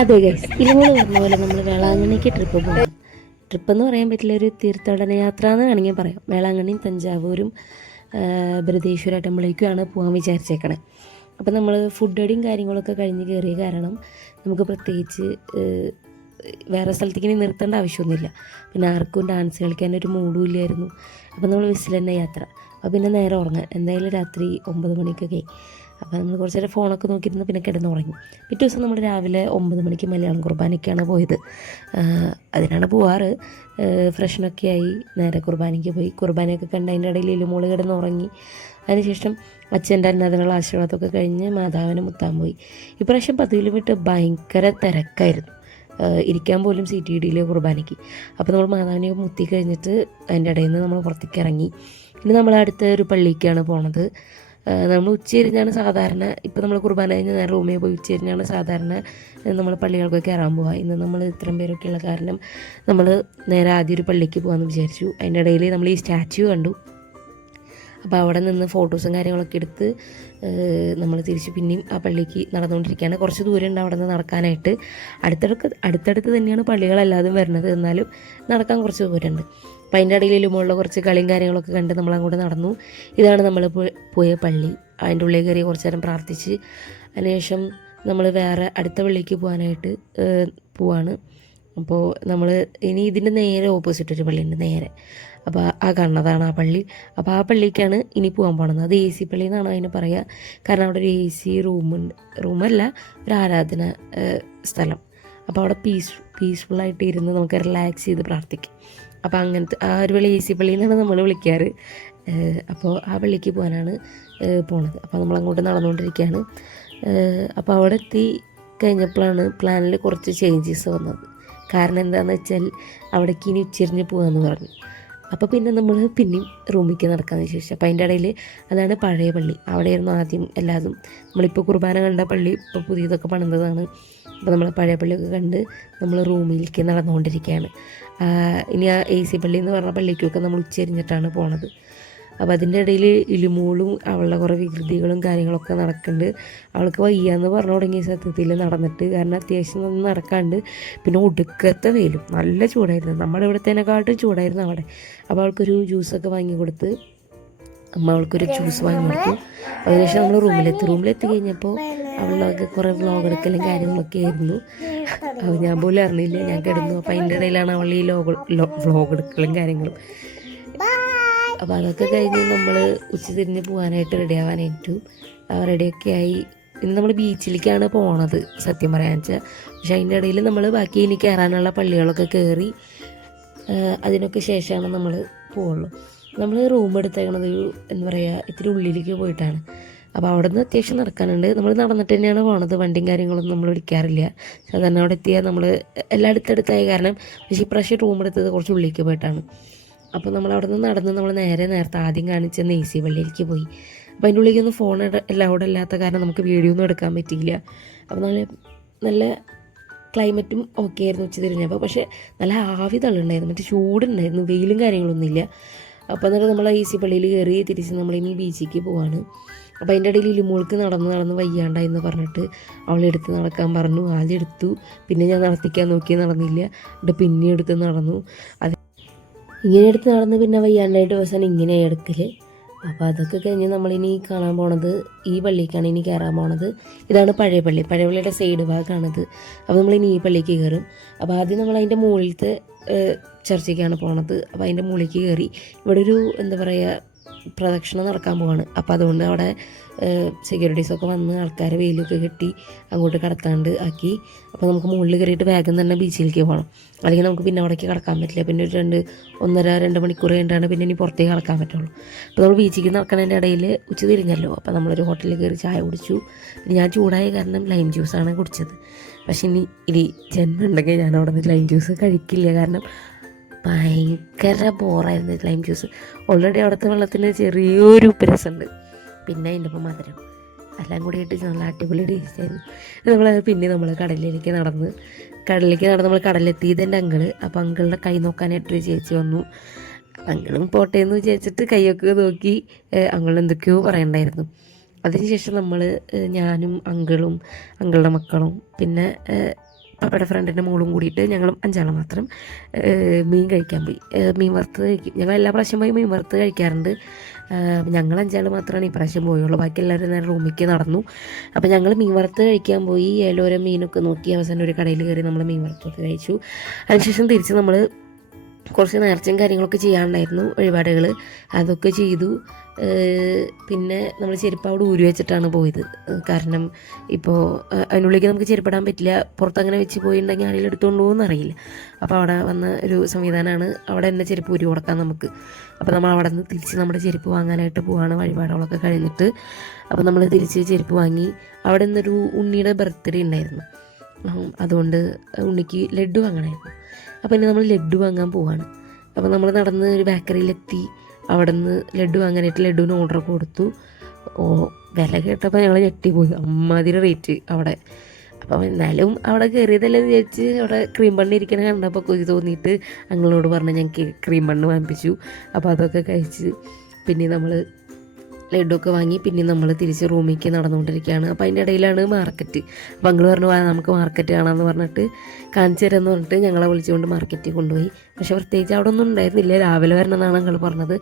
അതെ ഗൈസ്, ഇതുപോലെ പറഞ്ഞ പോലെ നമ്മൾ വേളാങ്കണ്ണിക്ക് ട്രിപ്പ് പോകണം. ട്രിപ്പ് എന്ന് പറയാൻ പറ്റില്ല, ഒരു തീർത്ഥാടന യാത്ര എന്ന് വേണമെങ്കിൽ പറയാം. വേളാങ്കണ്ണിയും തഞ്ചാവൂരും ബൃഹദീശ്വര ടെമ്പിളിലേക്കുമാണ് പോകാൻ വിചാരിച്ചേക്കണേ. അപ്പോൾ നമ്മൾ ഫുഡ് അടിയും കാര്യങ്ങളൊക്കെ കഴിഞ്ഞ് കയറിയ കാരണം നമുക്ക് പ്രത്യേകിച്ച് വേറെ സ്ഥലത്തേക്ക് ഇനി നിർത്തേണ്ട ആവശ്യമൊന്നുമില്ല. പിന്നെ ആർക്കും ഡാൻസ് കളിക്കാനൊരു മൂഡും ഇല്ലായിരുന്നു. അപ്പോൾ നമ്മൾ ബസ്സിൽ തന്നെ യാത്ര. അപ്പോൾ പിന്നെ നേരെ ഉറങ്ങാൻ എന്തായാലും രാത്രി 9 മണിക്കൊക്കെ. അപ്പോൾ നമ്മൾ കുറച്ച് നേരം ഫോണൊക്കെ നോക്കിയിരുന്നു, പിന്നെ കിടന്നുറങ്ങി. പിറ്റേ ദിവസം നമ്മൾ രാവിലെ 9 മണിക്ക് മലയാളം കുർബാനയ്ക്കാണ് പോയത്. അതിനാണ് പോവാറ്. ഫ്രഷനൊക്കെ ആയി നേരെ കുർബാനയ്ക്ക് പോയി. കുർബാനയൊക്കെ കണ്ട് അതിൻ്റെ ഇടയിൽ ഇലുമോള് കിടന്നുറങ്ങി. അതിനുശേഷം അച്ഛൻ്റെ അന്നതിനുള്ള ആശീർവാദമൊക്കെ കഴിഞ്ഞ് മാതാവിനെ മുത്താൻ പോയി. ഇപ്രാവശ്യം 10 കിലോമീറ്റർ ഭയങ്കര തിരക്കായിരുന്നു. ഇരിക്കാൻ പോലും സീറ്റ് കിട്ടിയില്ല കുർബാനയ്ക്ക്. അപ്പോൾ നമ്മൾ മാതാവിനെ മുത്തി കഴിഞ്ഞിട്ട് അതിൻ്റെ ഇടയിൽ നിന്ന് നമ്മൾ പുറത്തേക്ക് ഇറങ്ങി. ഇനി നമ്മൾ അടുത്ത ഒരു പള്ളിക്കാണ് പോണത്. നമ്മൾ ഉച്ചതിരിഞ്ഞാണ് സാധാരണ, ഇപ്പോൾ നമ്മൾ കുർബാന കഴിഞ്ഞ് നേരെ റൂമിൽ പോയി ഉച്ചതിരിഞ്ഞാണ് സാധാരണ നമ്മൾ പള്ളികൾക്കൊക്കെ കയറാൻ പോവുക. ഇന്ന് നമ്മൾ ഇത്രയും പേരൊക്കെ ഉള്ള കാരണം നമ്മൾ നേരെ ആദ്യം ഒരു പള്ളിക്ക് പോകാമെന്ന് വിചാരിച്ചു. അതിൻ്റെ ഇടയിൽ നമ്മൾ ഈ സ്റ്റാച്യു കണ്ടു. അപ്പോൾ അവിടെ നിന്ന് ഫോട്ടോസും കാര്യങ്ങളൊക്കെ എടുത്ത് നമ്മൾ തിരിച്ച് പിന്നെയും ആ പള്ളിക്ക് നടന്നുകൊണ്ടിരിക്കുകയാണ്. കുറച്ച് ദൂരം ഉണ്ട് അവിടെ നിന്ന് നടക്കാനായിട്ട്. അടുത്തടുത്ത് തന്നെയാണ് പള്ളികളെല്ലാതും വരുന്നത്, എന്നാലും നടക്കാൻ കുറച്ച് ദൂരമുണ്ട്. അപ്പോൾ അതിൻ്റെ ഇടയിൽ മുകളിൽ കുറച്ച് കളിയും കാര്യങ്ങളൊക്കെ കണ്ട് നമ്മളങ്ങോട്ട് നടന്നു. ഇതാണ് നമ്മൾ പോയ പള്ളി. അതിൻ്റെ ഉള്ളിൽ കയറി കുറച്ച് നേരം പ്രാർത്ഥിച്ച് അതിനുശേഷം നമ്മൾ വേറെ അടുത്ത പള്ളിക്ക് പോകാനായിട്ട് പോവാണ്. അപ്പോൾ നമ്മൾ ഇനി ഇതിൻ്റെ നേരെ ഓപ്പോസിറ്റ് ഒരു പള്ളിയുണ്ട് നേരെ. അപ്പോൾ ആ കാണുന്നതാണ് ആ പള്ളി. അപ്പോൾ ആ പള്ളിക്കാണ് ഇനി പോകാൻ പോണത്. അത് AC പള്ളി എന്നാണ് അതിന് പറയുക. കാരണം അവിടെ ഒരു AC റൂമല്ല, ഒരു ആരാധന സ്ഥലം. അപ്പോൾ അവിടെ പീസ്ഫുള്ളായിട്ട് ഇരുന്ന് നമുക്ക് റിലാക്സ് ചെയ്ത് പ്രാർത്ഥിക്കാം. അപ്പോൾ അങ്ങനത്തെ ആ ഒരു പള്ളി AC പള്ളി എന്നാണ് നമ്മൾ വിളിക്കാറ്. അപ്പോൾ ആ പള്ളിക്ക് പോകാനാണ് പോണത്. അപ്പോൾ നമ്മളങ്ങോട്ട് നടന്നുകൊണ്ടിരിക്കുകയാണ്. അപ്പോൾ അവിടെ എത്തി കഴിഞ്ഞപ്പോഴാണ് പ്ലാനിൽ കുറച്ച് ചേഞ്ചസ് വന്നത്. കാരണം എന്താണെന്ന് വെച്ചാൽ അവിടേക്ക് ഇനി ഉച്ചരിഞ്ഞ് പോകാമെന്ന് പറഞ്ഞു. അപ്പോൾ പിന്നെ നമ്മൾ പിന്നെയും റൂമിലേക്ക് നടക്കാമെന്ന് വിചാരിച്ചു. അപ്പോൾ അതിൻ്റെ ഇടയിൽ അതാണ് പഴയ പള്ളി. അവിടെയായിരുന്നു ആദ്യം എല്ലാതും. നമ്മളിപ്പോൾ കുർബാന കണ്ട പള്ളി ഇപ്പോൾ പുതിയതൊക്കെ പണിതതാണ്. അപ്പോൾ നമ്മൾ പഴയ പള്ളിയൊക്കെ കണ്ട് നമ്മൾ റൂമിലേക്ക് നടന്നുകൊണ്ടിരിക്കുകയാണ്. ഇനി ആ AC പള്ളി എന്ന് പറഞ്ഞ പള്ളിക്കൊക്കെ നമ്മൾ ഉച്ചരിഞ്ഞിട്ടാണ് പോണത്. അപ്പോൾ അതിൻ്റെ ഇടയിൽ ഇലുമോളും അവളുടെ കുറേ വികൃതികളും കാര്യങ്ങളൊക്കെ നടക്കുന്നുണ്ട്. അവൾക്ക് വയ്യാന്ന് പറഞ്ഞു തുടങ്ങിയ സത്യത്തിൽ നടന്നിട്ട്, കാരണം അത്യാവശ്യം ഒന്നും നടക്കാണ്ട്. പിന്നെ ഒടുക്കത്തെ വെയിലും നല്ല ചൂടായിരുന്നു. നമ്മുടെ ഇവിടത്തേനെക്കാട്ടും ചൂടായിരുന്നു അവിടെ. അപ്പോൾ അവൾക്കൊരു ജ്യൂസൊക്കെ വാങ്ങി കൊടുത്ത് അമ്മ അവൾക്കൊരു ജ്യൂസ് വാങ്ങി കൊടുത്തു. അതിനുശേഷം നമ്മൾ റൂമിലെത്തി കഴിഞ്ഞപ്പോൾ അവളൊക്കെ കുറേ വ്ളോഗ് എടുക്കലും കാര്യങ്ങളൊക്കെ ആയിരുന്നു. അപ്പോൾ ഞാൻ പോലും അറിഞ്ഞില്ല, ഞാൻ കിടന്നു. അപ്പോൾ അതിൻ്റെ ഇടയിലാണ് അവൾ ഈ വ്ളോഗ് എടുക്കലും കാര്യങ്ങളും. അപ്പോൾ അതൊക്കെ കഴിഞ്ഞ് നമ്മൾ ഉച്ചതിരിഞ്ഞ് പോകാനായിട്ട് റെഡിയാവാനായിട്ടു. റെഡിയൊക്കെ ആയി. ഇന്ന് നമ്മൾ ബീച്ചിലേക്കാണ് പോണത് സത്യം പറയാൻ വെച്ചാൽ. പക്ഷേ അതിൻ്റെ ഇടയിൽ നമ്മൾ ബാക്കി ഇനി കയറാനുള്ള പള്ളികളൊക്കെ കയറി അതിനൊക്കെ ശേഷമാണ് നമ്മൾ പോവുള്ളൂ. നമ്മൾ റൂം എടുത്തേക്കണത് എന്താ പറയുക, ഇത്തിരി ഉള്ളിലേക്ക് പോയിട്ടാണ്. അപ്പോൾ അവിടെ നിന്ന് അത്യാവശ്യം നടക്കാനുണ്ട്. നമ്മൾ നടന്നിട്ട് തന്നെയാണ് പോണത്. വണ്ടിയും കാര്യങ്ങളൊന്നും നമ്മൾ വിളിക്കാറില്ല. സാധാരണ അവിടെ എത്തിയാൽ നമ്മൾ എല്ലാം അടുത്തടുത്തായ കാരണം. പക്ഷേ ഇപ്രാവശ്യം റൂം എടുത്തത് കുറച്ച് ഉള്ളിലേക്ക് പോയിട്ടാണ്. അപ്പോൾ നമ്മൾ അവിടെ നിന്ന് നടന്ന് നമ്മൾ നേരത്തെ ആദ്യം കാണിച്ചെന്ന് AC പള്ളിയിലേക്ക് പോയി. അപ്പോൾ അതിൻ്റെ ഉള്ളിലേക്കൊന്നും ഫോൺ അവിടെ ഇല്ലാത്ത കാരണം നമുക്ക് വീഡിയോ ഒന്നും എടുക്കാൻ പറ്റിയില്ല. അപ്പോൾ നല്ല ക്ലൈമറ്റും ഓക്കെ ആയിരുന്നു ഉച്ച തിരിഞ്ഞപ്പോൾ. പക്ഷേ നല്ല ആവി തള്ളുണ്ടായിരുന്നു, മറ്റേ ചൂടുണ്ടായിരുന്നു, വെയിലും കാര്യങ്ങളൊന്നുമില്ല. അപ്പോൾ എന്നിട്ട് നമ്മൾ AC പള്ളിയിൽ കയറി തിരിച്ച് നമ്മളിനി ബീച്ചിലേക്ക് പോവാണ്. അപ്പോൾ അതിൻ്റെ ഇടയിൽ ഇലുമോൾക്ക് നടന്ന് വയ്യാണ്ടായെന്ന് പറഞ്ഞിട്ട് അവളെടുത്ത് നടക്കാൻ പറഞ്ഞു. ആദ്യം എടുത്തു, പിന്നെ ഞാൻ നടത്തിക്കാൻ നോക്കി, നടന്നില്ല. എന്നിട്ട് പിന്നെ എടുത്ത് നടന്നു. ഇങ്ങനെ എടുത്ത് നടന്ന് പിന്നെ വയ്യാണ്ടായിട്ട് അവസാനം ഇങ്ങനെ എടുക്കൽ. അപ്പോൾ അതൊക്കെ കഴിഞ്ഞ് നമ്മളിനി കാണാൻ പോണത് ഈ പള്ളിക്കാണ് ഇനി കയറാൻ പോണത്. ഇതാണ് പഴയ പള്ളിയുടെ സൈഡ് ഭാഗമാണിത്. അപ്പോൾ നമ്മളിനി ഈ പള്ളിക്ക് കയറും. അപ്പോൾ ആദ്യം നമ്മൾ അതിൻ്റെ മുകളിലത്തെ ചർച്ചയ്ക്കാണ് പോണത്. അപ്പോൾ അതിൻ്റെ മുകളിലേക്ക് കയറി ഇവിടെ ഒരു എന്താ പറയുക പ്രദക്ഷിണം നടക്കാൻ പോവാണ്. അപ്പോൾ അതുകൊണ്ട് അവിടെ സെക്യൂരിറ്റീസൊക്കെ വന്ന് ആൾക്കാരെ വെയിലൊക്കെ കെട്ടി അങ്ങോട്ട് കടത്താണ്ട് ആക്കി. അപ്പോൾ നമുക്ക് മുകളിൽ കയറിയിട്ട് വേഗം തന്നെ ബീച്ചിലേക്ക് പോകണം, അല്ലെങ്കിൽ നമുക്ക് പിന്നെ അവിടേക്ക് കടക്കാൻ പറ്റില്ല. പിന്നെ ഒരു 1.5-2 മണിക്കൂർ കഴിഞ്ഞിട്ടാണ് പിന്നെ ഇനി പുറത്തേക്ക് കടക്കാൻ പറ്റുള്ളൂ. അപ്പോൾ നമ്മൾ ബീച്ചിലേക്ക് നടക്കുന്നതിൻ്റെ ഇടയിൽ ഉച്ച തിരിഞ്ഞല്ലോ. അപ്പോൾ നമ്മളൊരു ഹോട്ടലിൽ കയറി ചായ കുടിച്ചു. പിന്നെ ഞാൻ ചൂടായ കാരണം ലൈം ജ്യൂസാണ് കുടിച്ചത്. പക്ഷേ ഇനി ജന്മമുണ്ടെങ്കിൽ ഞാൻ അവിടെ നിന്ന് ലൈം ജ്യൂസ് കഴിക്കില്ല, കാരണം ഭയങ്കര ബോറായിരുന്നു ലൈം ജ്യൂസ്. ഓൾറെഡി അവിടുത്തെ വെള്ളത്തിന് ചെറിയൊരു ഉപ്പുരസമുണ്ട്, പിന്നെ അതിൻ്റെ ഒപ്പം മധുരം എല്ലാം കൂടി ഇട്ട് നല്ല അടിപൊളി ടേസ്റ്റായിരുന്നു. പിന്നെ നമ്മൾ കടലിലേക്ക് നടന്ന് നമ്മൾ കടലെത്തി. ഇതെൻ്റെ അങ്കിള്. അപ്പോൾ അങ്കിളുടെ കൈ നോക്കാനായിട്ടൊരു ചേച്ചി വന്നു. അങ്കിളും പോട്ടെ എന്ന് വിചാരിച്ചിട്ട് കൈയൊക്കെ നോക്കി അങ്കിൾ എന്തൊക്കെയോ പറയണ്ടായിരുന്നു. അതിനുശേഷം നമ്മൾ ഞാനും അങ്കിളുടെ മക്കളും പിന്നെ പപ്പയുടെ ഫ്രണ്ടിൻ്റെ മോളും കൂടിയിട്ട് ഞങ്ങളും 5 ആൾ മാത്രം മീൻ കഴിക്കാൻ പോയി. മീൻ വറുത്ത് കഴിക്കും. ഞങ്ങൾ എല്ലാ പ്രാവശ്യം പോയി മീൻ വറുത്ത് കഴിക്കാറുണ്ട്. ഞങ്ങൾ 5 ആൾ മാത്രമാണ് ഈ പ്രാവശ്യം പോയുള്ളൂ. ബാക്കി എല്ലാവരും നേരെ റൂമിലേക്ക് നടന്നു. അപ്പോൾ ഞങ്ങൾ മീൻ വറുത്ത് കഴിക്കാൻ പോയി. ഏലോരം മീനൊക്കെ നോക്കി അവസാനം ഒരു കടയിൽ കയറി നമ്മൾ മീൻ വറുത്തൊക്കെ കഴിച്ചു. അതിനുശേഷം തിരിച്ച് നമ്മൾ കുറച്ച് നേർച്ചയും കാര്യങ്ങളൊക്കെ ചെയ്യാനുണ്ടായിരുന്നു, വഴിപാടുകൾ, അതൊക്കെ ചെയ്തു. പിന്നെ നമ്മൾ ചെരുപ്പ് അവിടെ ഊരി വെച്ചിട്ടാണ് പോയത്. കാരണം ഇപ്പോൾ അതിനുള്ളിലേക്ക് നമുക്ക് ചെരുപ്പിടാൻ പറ്റില്ല. പുറത്തങ്ങനെ വെച്ച് പോയിട്ടുണ്ടെങ്കിൽ ആരെങ്കിലും എടുത്തുകൊണ്ട് പോകുമെന്ന് അറിയില്ല. അപ്പോൾ അവിടെ വന്ന ഒരു സംവിധാനമാണ്, അവിടെ തന്നെ ചെരുപ്പ് ഊരി കൊടുക്കാം നമുക്ക്. അപ്പോൾ നമ്മൾ അവിടെ നിന്ന് തിരിച്ച് നമ്മുടെ ചെരുപ്പ് വാങ്ങാനായിട്ട് പോവാണ്, വഴിപാടുകളൊക്കെ കഴിഞ്ഞിട്ട്. അപ്പോൾ നമ്മൾ തിരിച്ച് ചെരുപ്പ് വാങ്ങി. അവിടെ നിന്നൊരു ഉണ്ണിയുടെ ബർത്ത്ഡേ ഉണ്ടായിരുന്നു, അതുകൊണ്ട് ഉണ്ണിക്ക് ലഡ്ഡു വാങ്ങണമായിരുന്നു. അപ്പോൾ ഇനി നമ്മൾ ലഡ്ഡു വാങ്ങാൻ പോവാണ്. അപ്പോൾ നമ്മൾ നടന്ന് ഒരു ബേക്കറിയിലെത്തി. അവിടെ നിന്ന് ലഡ്ഡു വാങ്ങാനായിട്ട് ലഡ്ഡുവിന് ഓർഡർ കൊടുത്തു. വില കേട്ടപ്പോൾ ഞങ്ങൾ ഞെട്ടിപ്പോയി, അമ്മാതിരി റേറ്റ് അവിടെ. അപ്പോൾ എന്നാലും അവിടെ കയറിയതല്ലേ എന്ന് വിചാരിച്ച് അവിടെ ക്രീം ബണ്ണ് ഇരിക്കണ കണ്ടപ്പോൾ കൊതി തോന്നിയിട്ട് ഞങ്ങളോട് പറഞ്ഞ് ഞങ്ങൾക്ക് ക്രീം ബണ്ണ് വാങ്ങിപ്പിച്ചു. അപ്പോൾ അതൊക്കെ കഴിച്ച് പിന്നെ നമ്മൾ ലഡ്ഡുമൊക്കെ വാങ്ങി പിന്നെ നമ്മൾ തിരിച്ച് റൂമിലേക്ക് നടന്നുകൊണ്ടിരിക്കുകയാണ്. അപ്പോൾ അതിൻ്റെ ഇടയിലാണ് മാർക്കറ്റ്. അപ്പോൾ അങ്ങൾ പറഞ്ഞു നമുക്ക് മാർക്കറ്റ് കാണാമെന്ന് പറഞ്ഞിട്ട് കാണിച്ചു തരാമെന്ന് പറഞ്ഞിട്ട് ഞങ്ങളെ വിളിച്ചുകൊണ്ട് മാർക്കറ്റിൽ കൊണ്ടുപോയി. പക്ഷേ പ്രത്യേകിച്ച് അവിടെ ഒന്നും ഉണ്ടായിരുന്നില്ല. രാവിലെ വരണമെന്നാണ് അങ്ങൾ പറഞ്ഞത്.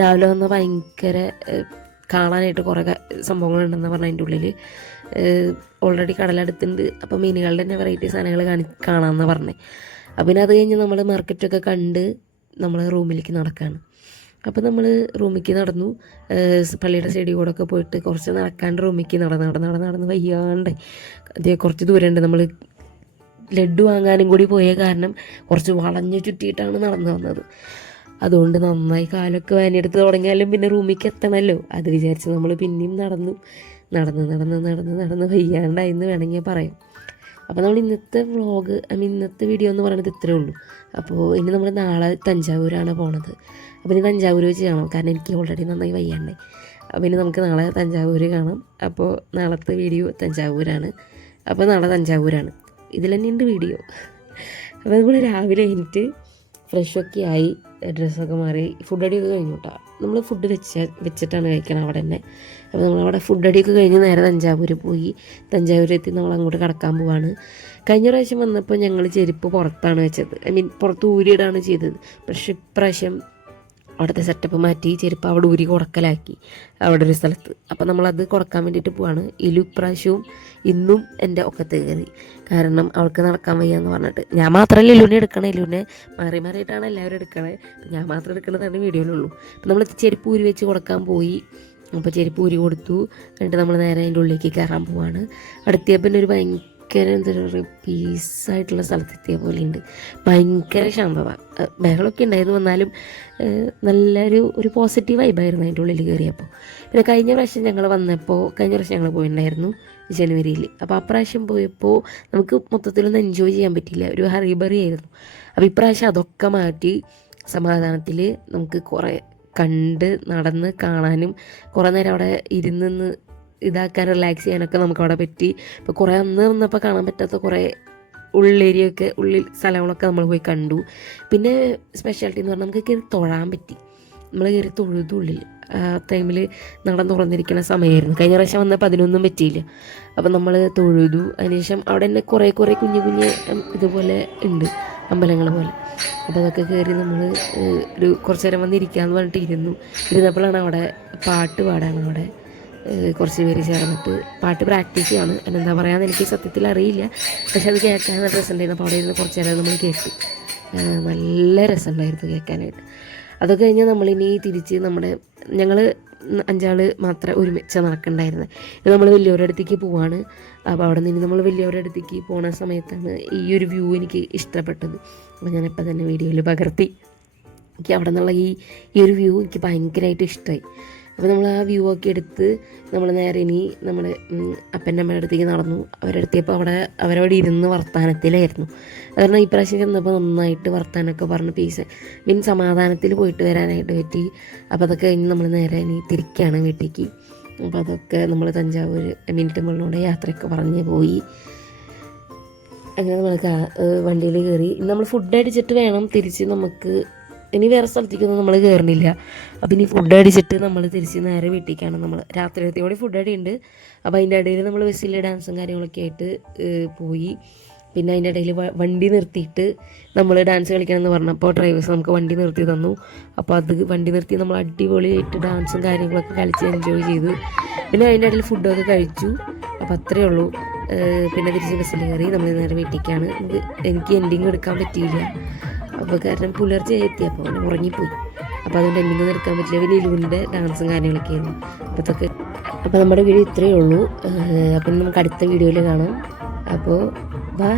രാവിലെ വന്നാൽ ഭയങ്കര കാണാനായിട്ട് കുറേ സംഭവങ്ങളുണ്ടെന്ന് പറഞ്ഞാൽ അതിൻ്റെ ഉള്ളിൽ ഓൾറെഡി കടലടുത്തുണ്ട്. അപ്പോൾ മീനുകളുടെ തന്നെ വെറൈറ്റി സാധനങ്ങൾ കാണാമെന്നാണ് പറഞ്ഞത്. അപ്പോൾ പിന്നെ അത് കഴിഞ്ഞ് നമ്മൾ മാർക്കറ്റൊക്കെ കണ്ട് നമ്മൾ റൂമിലേക്ക് നടക്കുകയാണ്. അപ്പോൾ നമ്മൾ റൂമിലേക്ക് നടന്നു. പള്ളിയുടെ സൈഡിൽ കൂടെ ഒക്കെ പോയിട്ട് കുറച്ച് നടക്കാണ്ട് റൂമിലേക്ക് നടന്ന് വയ്യാണ്ട് അതേ കുറച്ച് ദൂരമുണ്ട്. നമ്മൾ ലഡ്ഡു വാങ്ങാനും കൂടി പോയ കാരണം കുറച്ച് വളഞ്ഞു ചുറ്റിയിട്ടാണ് നടന്നു വന്നത്. അതുകൊണ്ട് നന്നായി കാലൊക്കെ വേനെടുത്ത് തുടങ്ങിയാലും പിന്നെ റൂമിലേക്ക് എത്തണമല്ലോ, അത് വിചാരിച്ച് നമ്മൾ പിന്നെയും നടന്ന് വയ്യാണ്ടായിന്ന് വേണമെങ്കിൽ പറയാം. അപ്പോൾ നമ്മൾ ഇന്നത്തെ വ്ളോഗ് ഇന്നത്തെ വീഡിയോ എന്ന് പറയുന്നത് ഇത്രയേ ഉള്ളൂ. അപ്പോൾ ഇനി നമ്മൾ നാളെ തഞ്ചാവൂരാണ് പോണത്. അപ്പോൾ ഇനി തഞ്ചാവൂർ വെച്ച് കാണാം, കാരണം എനിക്ക് ഓൾറെഡി നന്നായി വയ്യാണ്ടേ. അപ്പോൾ ഇനി നമുക്ക് നാളെ തഞ്ചാവൂർ കാണാം. അപ്പോൾ നാളത്തെ വീഡിയോ തഞ്ചാവൂരാണ്. അപ്പോൾ നാളെ തഞ്ചാവൂരാണ്. ഇതിൽ തന്നെ ഉണ്ട് വീഡിയോ. അപ്പോൾ നമ്മൾ രാവിലെ കഴിഞ്ഞിട്ട് ഫ്രഷൊക്കെ ആയി, ഡ്രസ്സൊക്കെ മാറി, ഫുഡ് അടിയൊക്കെ കഴിഞ്ഞു കേട്ടോ. നമ്മൾ ഫുഡ് വെച്ചിട്ടാണ് കഴിക്കണം അവിടെ തന്നെ. അപ്പോൾ നമ്മളവിടെ ഫുഡ് അടിയൊക്കെ കഴിഞ്ഞ് നേരെ തഞ്ചാവൂർ പോയി. തഞ്ചാവൂരെത്തി നമ്മൾ അങ്ങോട്ട് കടക്കാൻ പോവാണ്. കഴിഞ്ഞ പ്രാവശ്യം വന്നപ്പോൾ ഞങ്ങൾ ചെരുപ്പ് പുറത്താണ് വെച്ചത്, പുറത്ത് ഊരിയിടാണ് ചെയ്തത്. പക്ഷേ ഇപ്രാവശ്യം അവിടുത്തെ സെറ്റപ്പ് മാറ്റി ചെരുപ്പ് അവിടെ ഊരി കൊടുക്കലാക്കി അവിടെ ഒരു സ്ഥലത്ത്. അപ്പോൾ നമ്മളത് കൊടുക്കാൻ വേണ്ടിയിട്ട് പോവാണ്. ഇപ്രാവശ്യവും ഇന്നും എൻ്റെ ഒക്കത്ത് കയറി, കാരണം അവൾക്ക് നടക്കാൻ വയ്യാന്ന് പറഞ്ഞിട്ട്. ഞാൻ മാത്രമല്ല ഇലുവിനെ എടുക്കണേ, ഇലുവിനെ മാറിയിട്ടാണ് എല്ലാവരും എടുക്കണേ. ഞാൻ മാത്രം എടുക്കണതാണ് വീഡിയോയിലുള്ളൂ. അപ്പോൾ നമ്മൾ ചെരുപ്പ് ഊരി വെച്ച് കൊടുക്കാൻ പോയി. അപ്പോൾ ചെരുപ്പ് ഊരി കൊടുത്തു. എന്നിട്ട് നമ്മൾ നേരെ അതിൻ്റെ ഉള്ളിലേക്ക് കയറാൻ പോവാണ്. അടുത്തിയപ്പോൾ ഒരു ഭയങ്കര എന്തൊരു പീസായിട്ടുള്ള സ്ഥലത്തെത്തിയ പോലെ ഉണ്ട്. ഭയങ്കര ശാന്തത, ബഹളമൊക്കെ ഉണ്ടായിരുന്നു, വന്നാലും നല്ലൊരു പോസിറ്റീവ് വൈബായിരുന്നു അതിൻ്റെ ഉള്ളിൽ കയറിയപ്പോൾ. പിന്നെ കഴിഞ്ഞ പ്രാവശ്യം ഞങ്ങൾ പോയിട്ടുണ്ടായിരുന്നു ജനുവരിയിൽ. അപ്പോൾ ആ പ്രാവശ്യം പോയപ്പോൾ നമുക്ക് മൊത്തത്തിലൊന്നും എൻജോയ് ചെയ്യാൻ പറ്റില്ല, ഒരു ഹറിബറി ആയിരുന്നു. അപ്പോൾ ഇപ്രാവശ്യം അതൊക്കെ മാറ്റി സമാധാനത്തിൽ നമുക്ക് കുറേ കണ്ട് നടന്ന് കാണാനും കുറേ നേരം അവിടെ ഇരുന്ന് ഇതാക്കാൻ റിലാക്സ് ചെയ്യാനൊക്കെ നമുക്കവിടെ പറ്റി. ഇപ്പോൾ കുറേ അന്ന് വന്നപ്പോൾ കാണാൻ പറ്റാത്ത കുറേ ഉള്ളിൽ സ്ഥലങ്ങളൊക്കെ നമ്മൾ പോയി കണ്ടു. പിന്നെ സ്പെഷ്യാലിറ്റി എന്ന് പറഞ്ഞാൽ നമുക്ക് കയറി തൊഴാൻ പറ്റി. നമ്മൾ കയറി തൊഴുതു ഉള്ളിൽ. ആ ടൈമിൽ നട തുറന്നിരിക്കുന്ന സമയമായിരുന്നു. കഴിഞ്ഞ പ്രാവശ്യം വന്നപ്പോൾ അതിനൊന്നും പറ്റിയില്ല. അപ്പം നമ്മൾ തൊഴുതു. അതിനുശേഷം അവിടെ തന്നെ കുറേ കുഞ്ഞു ഇതുപോലെ ഉണ്ട്, അമ്പലങ്ങൾ പോലെ. അപ്പോൾ അതൊക്കെ കയറി നമ്മൾ കുറച്ച് നേരം വന്നിരിക്കാമെന്ന് പറഞ്ഞിട്ട് ഇരുന്നപ്പോഴാണ് അവിടെ പാട്ട് പാടാണ്. അവിടെ കുറച്ച് പേര് ചേർന്നിട്ട് പാട്ട് പ്രാക്ടീസ് ചെയ്യാണ്. എന്താ പറയാന്ന് എനിക്ക് സത്യത്തിൽ അറിയില്ല, പക്ഷെ അത് കേൾക്കാൻ നല്ല രസമുണ്ടായിരുന്നു. അപ്പോൾ അവിടെ ഇരുന്ന് കുറച്ച് നേരം നമ്മൾ കേട്ടു. നല്ല രസമുണ്ടായിരുന്നു കേൾക്കാനായിട്ട്. അതൊക്കെ കഴിഞ്ഞാൽ നമ്മളിനി തിരിച്ച് ഞങ്ങൾ 5 ആൾ മാത്രമേ ഒരുമിച്ച് നടക്കണ്ടായിരുന്നത്. നമ്മൾ വലിയവരുടെ അടുത്തേക്ക് പോവാണ്. അപ്പോൾ അവിടെ നിന്ന് നമ്മൾ വലിയവരുടെ അടുത്തേക്ക് പോണ സമയത്താണ് ഈ ഒരു വ്യൂ എനിക്ക് ഇഷ്ടപ്പെട്ടത്. അപ്പോൾ ഞാനിപ്പോൾ തന്നെ വീഡിയോയിൽ പകർത്തി. എനിക്ക് അവിടെ നിന്നുള്ള ഈ ഒരു വ്യൂ എനിക്ക് ഭയങ്കരമായിട്ട് ഇഷ്ടമായി. അപ്പോൾ നമ്മൾ ആ വ്യൂ ഒക്കെ എടുത്ത് നമ്മൾ നേരെ ഇനി നമ്മുടെ അപ്പൻ്റെ അമ്മയുടെ അടുത്തേക്ക് നടന്നു. അവരെടുത്തിയപ്പോൾ അവരവിടെ ഇരുന്ന് വർത്താനത്തിലായിരുന്നു. കാരണം ഈ പ്രാവശ്യം ചെന്നപ്പോൾ നന്നായിട്ട് വർത്താനമൊക്കെ പറഞ്ഞ് സമാധാനത്തിൽ പോയിട്ട് വരാനായിട്ട് പറ്റി. അപ്പോൾ അതൊക്കെ കഴിഞ്ഞ് നമ്മൾ നേരെ ഇനി തിരിക്കുകയാണ് വീട്ടിലേക്ക്. അപ്പോൾ അതൊക്കെ നമ്മൾ തഞ്ചാവൂർ ടെമ്പിളിലൂടെ യാത്രയൊക്കെ പറഞ്ഞ് പോയി. അങ്ങനെ നമ്മൾ വണ്ടിയിൽ കയറി. നമ്മൾ ഫുഡ് അടിച്ചിട്ട് വേണം തിരിച്ച് നമുക്ക് ഇനി വേറെ സ്ഥലത്തേക്കൊന്നും നമ്മൾ കയറുന്നില്ല. അപ്പോൾ ഇനി ഫുഡ് അടിച്ചിട്ട് നമ്മൾ തിരിച്ച് നേരെ വീട്ടിലേക്കാണ്. നമ്മൾ രാത്രിയത്തെ കൂടി ഫുഡ് അടിയുണ്ട്. അപ്പോൾ അതിൻ്റെ ഇടയിൽ നമ്മൾ ബസ്സിൽ ഡാൻസും കാര്യങ്ങളൊക്കെ ആയിട്ട് പോയി. പിന്നെ അതിൻ്റെ ഇടയിൽ വണ്ടി നിർത്തിയിട്ട് നമ്മൾ ഡാൻസ് കളിക്കണമെന്ന് പറഞ്ഞപ്പോൾ ഡ്രൈവേഴ്സ് നമുക്ക് വണ്ടി നിർത്തി തന്നു. അപ്പോൾ അത് വണ്ടി നിർത്തി നമ്മൾ അടിപൊളിയായിട്ട് ഡാൻസും കാര്യങ്ങളൊക്കെ കളിച്ച് എൻജോയ് ചെയ്തു. പിന്നെ അതിൻ്റെ ഇടയിൽ ഫുഡൊക്കെ കഴിച്ചു. അപ്പോൾ അത്രയേ ഉള്ളൂ. പിന്നെ തിരിച്ച് ബസ്സിൽ കയറി നമ്മൾ നേരെ വീട്ടിലേക്കാണ്. എനിക്ക് എൻഡിങ് എടുക്കാൻ പറ്റിയില്ല. അപ്പോൾ കാരണം പുലർച്ചെ എത്തിയപ്പോൾ അങ്ങനെ ഉറങ്ങിപ്പോയി. അപ്പോൾ അതുകൊണ്ട് എൻഡിങ് എടുക്കാൻ പറ്റില്ല. പിന്നെ ഇലുവിൻ്റെ ഡാൻസും കാര്യങ്ങളൊക്കെ ആയിരുന്നു. അപ്പോൾ നമ്മുടെ വീഡിയോ ഇത്രയേ ഉള്ളൂ. അപ്പം നമുക്ക് അടുത്ത വീഡിയോയിൽ കാണാം. അപ്പോൾ ബൈ.